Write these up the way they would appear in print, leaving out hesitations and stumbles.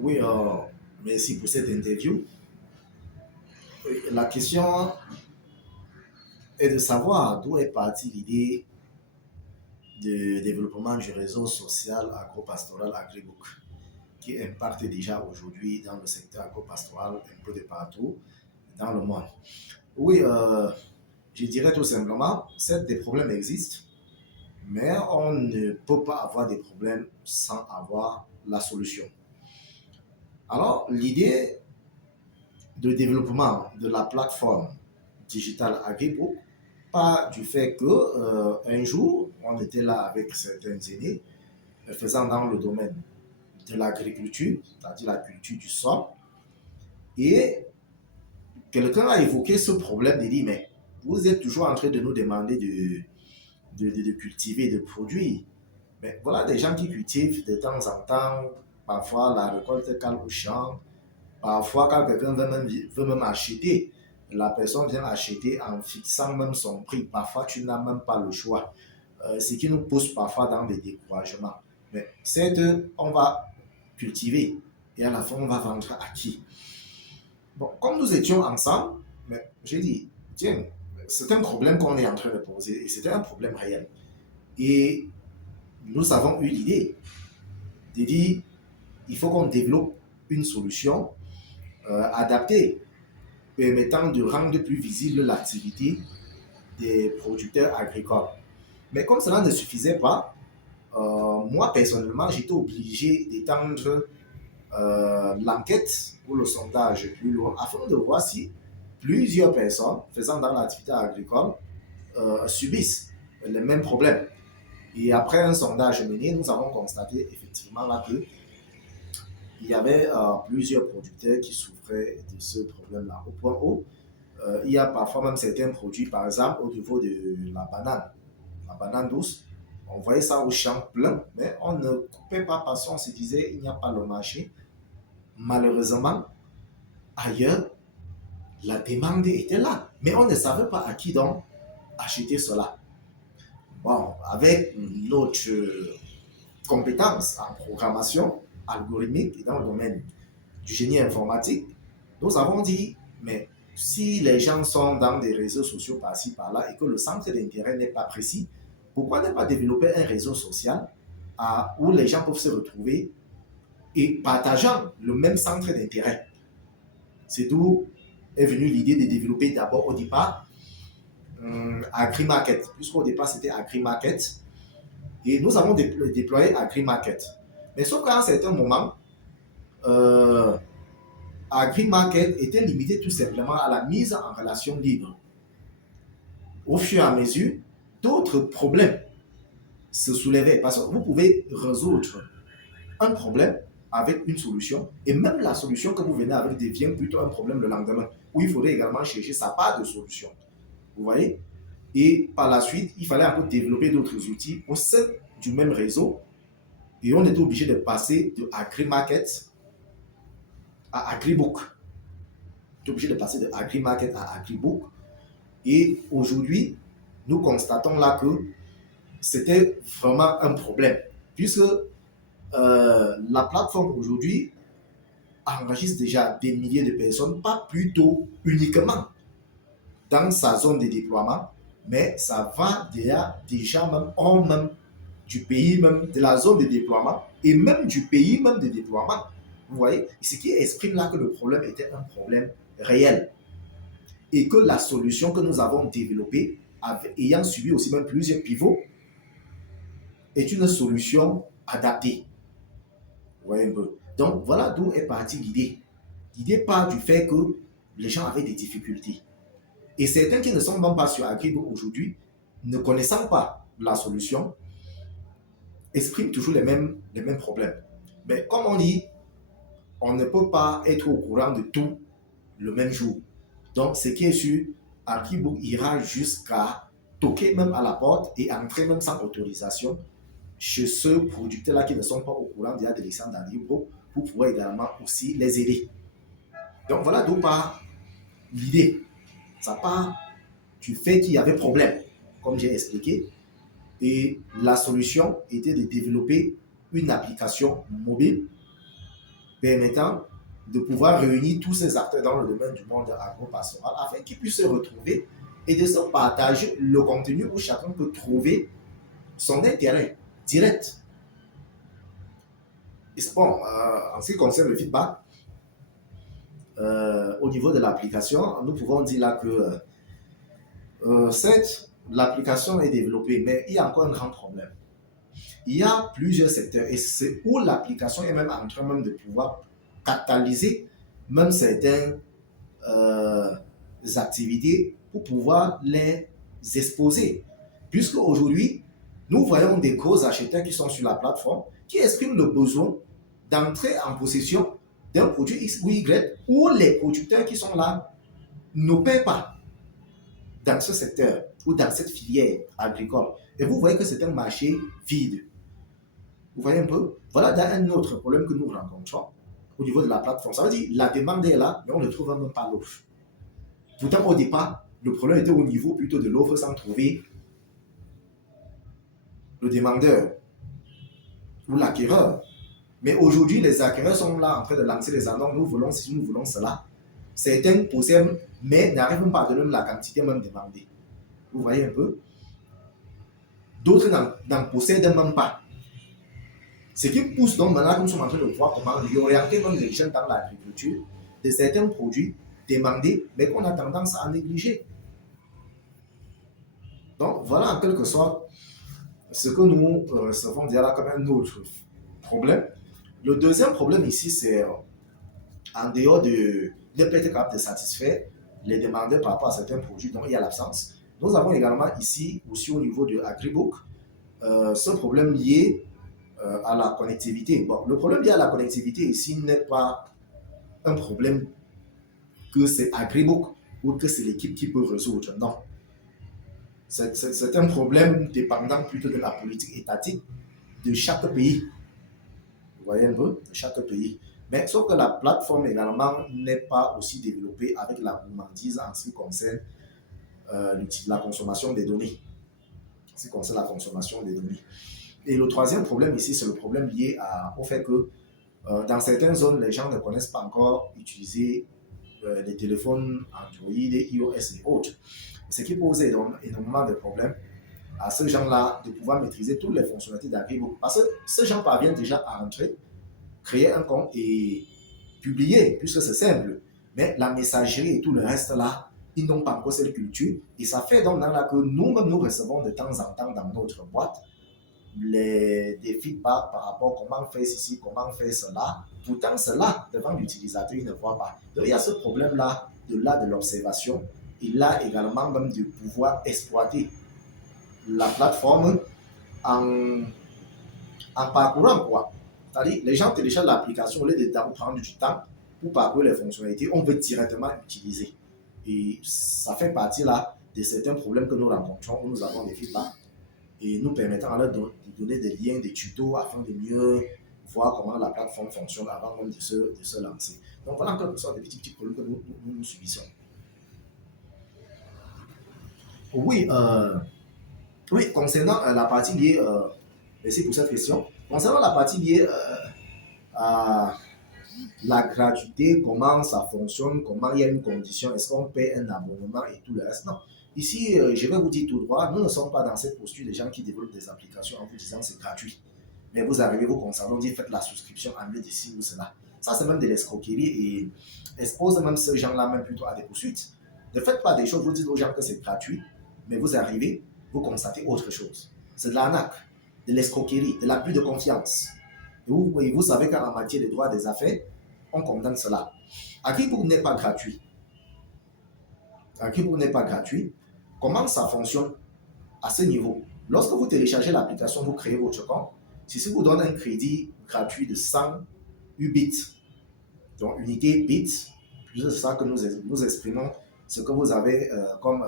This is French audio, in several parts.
Oui, merci pour cette interview. La question est de savoir d'où est partie l'idée de développement du réseau social agro-pastoral AgriBook, qui impacte déjà aujourd'hui dans le secteur agro-pastoral un peu de partout dans le monde. Oui, je dirais tout simplement, certes, des problèmes existent, mais on ne peut pas avoir des problèmes sans avoir la solution. Alors, l'idée de développement de la plateforme digitale AgriBook, pas du fait que un jour on était là avec certains aînés faisant dans le domaine de l'agriculture, c'est-à-dire la culture du sol, et quelqu'un a évoqué ce problème de dire mais vous êtes toujours en train de nous demander de cultiver, de produire. Mais voilà des gens qui cultivent de temps en temps, parfois la récolte calme au champ, parfois, quand quelqu'un veut même acheter, la personne vient acheter en fixant même son prix. Parfois, tu n'as même pas le choix. Ce qui nous pousse parfois dans des découragements. Mais c'est on va cultiver et à la fin, on va vendre à qui? Bon, comme nous étions ensemble, mais j'ai dit, tiens, c'est un problème qu'on est en train de poser et c'était un problème réel. Et nous avons eu l'idée de dire, il faut qu'on développe une solution adaptée permettant de rendre plus visible l'activité des producteurs agricoles. Mais comme cela ne suffisait pas, moi personnellement, j'étais obligé d'étendre l'enquête ou le sondage plus loin afin de voir si plusieurs personnes faisant dans l'activité agricole subissent les mêmes problèmes. Et après un sondage mené, nous avons constaté effectivement là que il y avait plusieurs producteurs qui souffraient de ce problème-là. Au point où il y a parfois même certains produits, par exemple au niveau de la banane douce, on voyait ça au champ plein, mais on ne coupait pas parce qu'on se disait il n'y a pas le marché. Malheureusement, ailleurs, la demande était là, mais on ne savait pas à qui donc acheter cela. Bon, avec notre compétence en programmation algorithmique et dans le domaine du génie informatique, nous avons dit, mais si les gens sont dans des réseaux sociaux par-ci, par-là, et que le centre d'intérêt n'est pas précis, pourquoi ne pas développer un réseau social où les gens peuvent se retrouver et partageant le même centre d'intérêt? C'est d'où est venue l'idée de développer d'abord au départ AgriMarket, puisqu'au départ c'était AgriMarket, et nous avons déployé AgriMarket. Mais sauf qu'à un certain moment, euh, AgriMarket était limité tout simplement à la mise en relation libre. Au fur et à mesure, d'autres problèmes se soulevaient parce que vous pouvez résoudre un problème avec une solution et même la solution que vous venez avec devient plutôt un problème le lendemain où il faudrait également chercher sa part de solution. Vous voyez? Et par la suite, il fallait encore développer d'autres outils au sein du même réseau et on était obligé de passer de AgriMarket à AgriBook. On était obligé de passer de AgriMarket à AgriBook. Et aujourd'hui, nous constatons là que c'était vraiment un problème, puisque la plateforme aujourd'hui enregistre déjà des milliers de personnes, pas plutôt uniquement dans sa zone de déploiement, mais ça va déjà même hors même du pays, même de la zone de déploiement, et même du pays même de déploiement. Vous voyez, ce qui exprime là que le problème était un problème réel et que la solution que nous avons développée, ayant subi aussi même plusieurs pivots, est une solution adaptée. Vous voyez un peu. Donc voilà d'où est partie l'idée. L'idée part du fait que les gens avaient des difficultés. Et certains qui ne sont même pas sur Agribo aujourd'hui, ne connaissant pas la solution, expriment toujours les mêmes problèmes. Mais comme on dit, on ne peut pas être au courant de tout le même jour. Donc, ce qui est sûr, Agribo ira jusqu'à toquer même à la porte et entrer même sans autorisation chez ceux producteurs-là qui ne sont pas au courant déjà de l'existence d'Agribo pour pouvoir également aussi les aider. Donc, voilà d'où part l'idée. Ça part du fait qu'il y avait problème, comme j'ai expliqué, et la solution était de développer une application mobile permettant de pouvoir réunir tous ces acteurs dans le domaine du monde agro-pastoral afin qu'ils puissent se retrouver et de se partager le contenu où chacun peut trouver son intérêt direct. Et bon, en ce qui concerne le feedback, au niveau de l'application, nous pouvons dire là que certes, l'application est développée, mais il y a encore un grand problème. Il y a plusieurs secteurs et c'est où l'application est même en train même de pouvoir catalyser même certaines activités pour pouvoir les exposer. Puisque aujourd'hui, nous voyons des gros acheteurs qui sont sur la plateforme qui expriment le besoin d'entrer en possession d'un produit X ou Y où les producteurs qui sont là ne paient pas dans ce secteur ou dans cette filière agricole. Et vous voyez que c'est un marché vide. Vous voyez un peu? Voilà un autre problème que nous rencontrons au niveau de la plateforme. Ça veut dire la demande est là, mais on ne trouve même pas l'offre. Pourtant, au départ, le problème était au niveau plutôt de l'offre sans trouver le demandeur ou l'acquéreur. Mais aujourd'hui, les acquéreurs sont là en train de lancer les annonces. Nous voulons ceci, nous voulons cela. Certains possèdent, mais n'arrivent pas à donner la quantité même demandée. Vous voyez un peu? D'autres n'en possèdent même pas. Ce qui pousse donc maintenant que nous sommes en train de voir comment réorienter même les jeunes dans l'agriculture de certains produits demandés, mais qu'on a tendance à négliger. Donc voilà en quelque sorte ce que nous savons dire là comme un autre problème. Le deuxième problème ici, c'est en dehors de ne pas être capable de satisfaire les demandeurs par rapport à certains produits dont il y a l'absence. Nous avons également ici, aussi au niveau de AgriBook, ce problème lié à la connectivité. Bon, le problème lié à la connectivité ici n'est pas un problème que c'est AgriBook ou que c'est l'équipe qui peut résoudre. Non. C'est un problème dépendant plutôt de la politique étatique de chaque pays. Vous voyez un peu? De chaque pays. Mais sauf que la plateforme également n'est pas aussi développée avec la gourmandise en ce qui concerne la consommation des données. En ce qui concerne la consommation des données. Et le troisième problème ici, c'est le problème lié au fait que dans certaines zones, les gens ne connaissent pas encore utiliser les téléphones Android, iOS et autres. Ce qui pose énormément de problèmes à ces gens-là de pouvoir maîtriser toutes les fonctionnalités d'AgriBook. Parce que ces gens parviennent déjà à entrer, créer un compte et publier, puisque c'est simple. Mais la messagerie et tout le reste là, ils n'ont pas encore cette culture. Et ça fait donc là que nous-mêmes, nous recevons de temps en temps dans notre boîte des feedbacks par rapport à comment faire ceci, comment faire cela. Pourtant, cela, devant l'utilisateur, il ne voit pas. Donc, il y a ce problème-là de l'observation. Et là également, même de pouvoir exploiter la plateforme en parcourant quoi. C'est-à-dire, les gens téléchargent l'application au lieu de prendre du temps pour parcourir les fonctionnalités, on veut directement utiliser. Et ça fait partie là de certains problèmes que nous rencontrons où nous avons des feedbacks et nous permettant alors de donner des liens, des tutos afin de mieux voir comment la plateforme fonctionne avant même de se lancer. Donc voilà en quelque sorte des petits problèmes que nous subissons. Oui, oui, concernant la partie liée, merci pour cette question. Concernant la partie liée à la gratuité, comment ça fonctionne, comment il y a une condition, est-ce qu'on paie un abonnement et tout le reste. Non. Ici, je vais vous dire tout droit, nous ne sommes pas dans cette posture des gens qui développent des applications en vous disant c'est gratuit. Mais vous arrivez, vous concernez, on dit faites la souscription en lieu de ci ou cela. Ça, c'est même de l'escroquerie et expose même ces gens-là même plutôt à des poursuites. Ne faites pas des choses, vous dites aux gens que c'est gratuit, mais vous arrivez, vous constatez autre chose. C'est de l'arnaque, de l'escroquerie, de l'abus de confiance. Et vous savez qu'en matière de droit des affaires, on condamne cela. AgriBook n'est pas gratuit. AgriBook n'est pas gratuit. Comment ça fonctionne à ce niveau? Lorsque vous téléchargez l'application, vous créez votre compte. Si vous donne un crédit gratuit de 100 Ubits, donc unité bits, c'est ça que nous exprimons ce que vous avez comme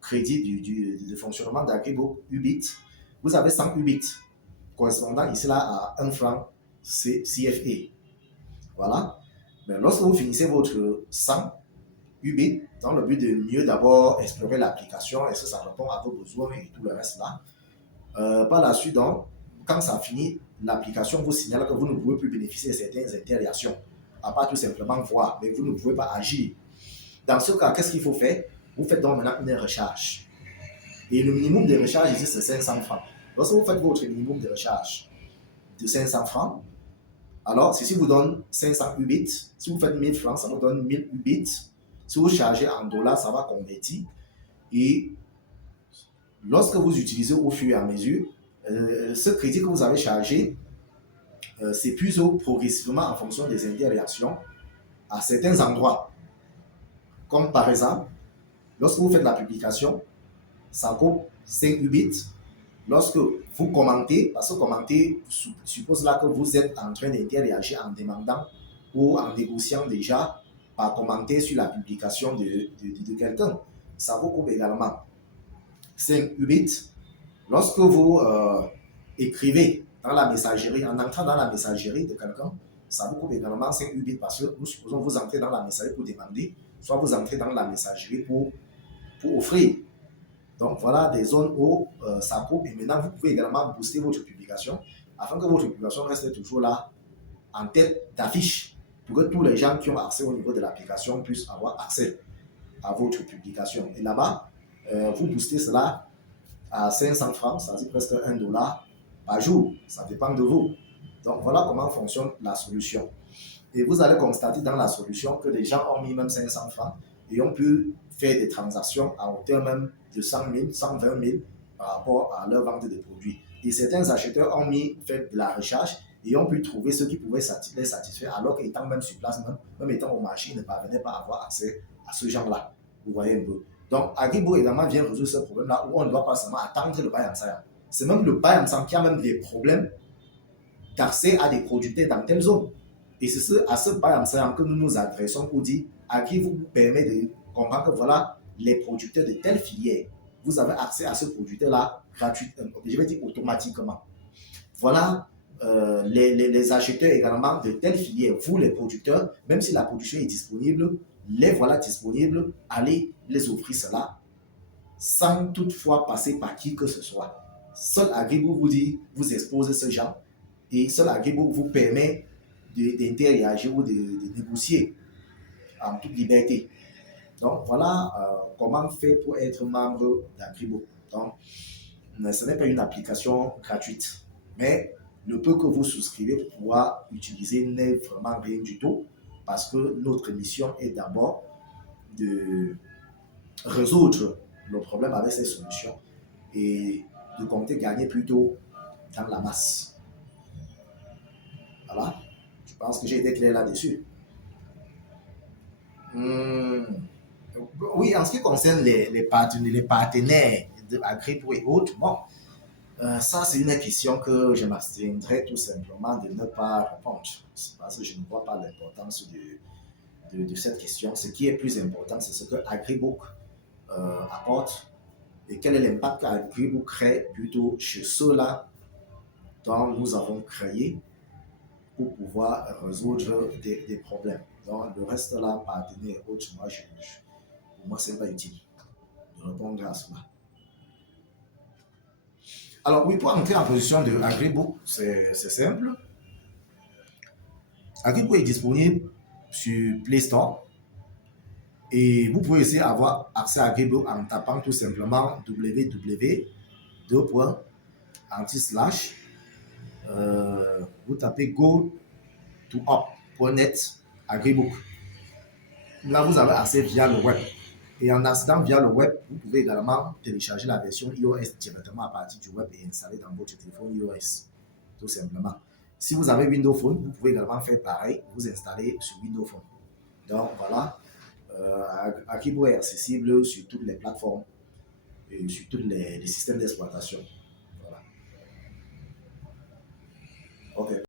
crédit du fonctionnement d'AgriBook Ubits. Vous avez 100 Ubits, correspondant ici là à 1 franc CFA. Voilà. Mais lorsque vous finissez votre 100 Ubits, dans le but de mieux d'abord explorer l'application, est-ce que ça répond à vos besoins et tout le reste là. Par la suite, donc, quand ça finit, l'application vous signale que vous ne pouvez plus bénéficier de certaines interactions, à part tout simplement voir, mais vous ne pouvez pas agir. Dans ce cas, qu'est-ce qu'il faut faire? Vous faites donc maintenant une recharge. Et le minimum de recharge ici, c'est 500 francs. Lorsque vous faites votre minimum de recharge de 500 francs, alors ceci vous donne 500 Ubits. Si vous faites 1000 francs, ça vous donne 1000 Ubits. Si vous chargez en dollars, ça va convertir. Et lorsque vous utilisez au fur et à mesure, ce crédit que vous avez chargé s'épuise progressivement en fonction des interactions à certains endroits. Comme par exemple, lorsque vous faites la publication, ça coupe 5 Ubits. Lorsque vous commentez, parce que commenter suppose là que vous êtes en train d'interagir en demandant ou en négociant déjà par commenter sur la publication de quelqu'un, ça vous coupe également 5 Ubits. Lorsque vous écrivez dans la messagerie, en entrant dans la messagerie de quelqu'un, ça vous coupe également 5 Ubits parce que nous supposons vous entrez dans la messagerie pour demander, soit vous entrez dans la messagerie pour offrir. Donc voilà des zones où ça coupe et maintenant vous pouvez également booster votre publication afin que votre publication reste toujours là en tête d'affiche pour que tous les gens qui ont accès au niveau de l'application puissent avoir accès à votre publication. Et là-bas, vous boostez cela à 500 francs, ça dit presque $1 par jour. Ça dépend de vous. Donc voilà comment fonctionne la solution. Et vous allez constater dans la solution que les gens ont mis même 500 francs et ont pu faire des transactions à hauteur même de 100 000, 120 000 par rapport à leur vente de produits. Et certains acheteurs ont fait de la recherche et ont pu trouver ce qui pouvait les satisfaire alors qu'étant même sur place, même étant au marché, ils ne parvenaient pas à avoir accès à ce genre-là. Vous voyez un peu. Donc, Agribo également vient résoudre ce problème-là où on ne doit pas seulement attendre le bail en salle. C'est même le bail en salle qui a même des problèmes d'accès à des producteurs dans telle zone. Et c'est à ce bail en salle que nous nous adressons pour dire Agribo vous permet de comprendre que voilà, les producteurs de telle filière, vous avez accès à ce producteur-là gratuitement, je vais dire automatiquement. Voilà les acheteurs également de telle filière, vous les producteurs, même si la production est disponible, les voilà disponibles, allez les offrir cela sans toutefois passer par qui que ce soit. Seul Agribo vous dit, vous expose ce genre et seul Agribo vous permet d'interagir ou de négocier en toute liberté. Donc voilà comment faire pour être membre d'Agribo. Donc ce n'est pas une application gratuite, mais le peu que vous souscrivez pour pouvoir utiliser n'est vraiment rien du tout parce que notre mission est d'abord de résoudre le problème avec ces solutions et de compter gagner plutôt dans la masse. Voilà, je pense que j'ai été clair là-dessus. Oui, en ce qui concerne les partenaires de Agripo et autres, bon, ça c'est une question que je m'abstiendrai tout simplement de ne pas répondre. C'est parce que je ne vois pas l'importance de cette question. Ce qui est plus important, c'est ce que Agribook apporte et quel est l'impact qu'Agribook crée plutôt chez ceux-là dont nous avons créé pour pouvoir résoudre des problèmes. Donc le reste là, partenaire et autres, pour moi, ce n'est pas utile de répondre à cela. Alors oui, pour entrer en position de Agribook, c'est simple. Agribook est disponible sur Play Store et vous pouvez aussi avoir accès à Agribook en tapant tout simplement www. Vous tapez go to up.net Agribook. Là, vous avez accès via le web. Et en accédant via le web, vous pouvez également télécharger la version iOS directement à partir du web et installer dans votre téléphone iOS, tout simplement. Si vous avez Windows Phone, vous pouvez également faire pareil, vous installer sur Windows Phone. Donc voilà, Agribook est accessible sur toutes les plateformes et sur tous les systèmes d'exploitation. Voilà. Ok.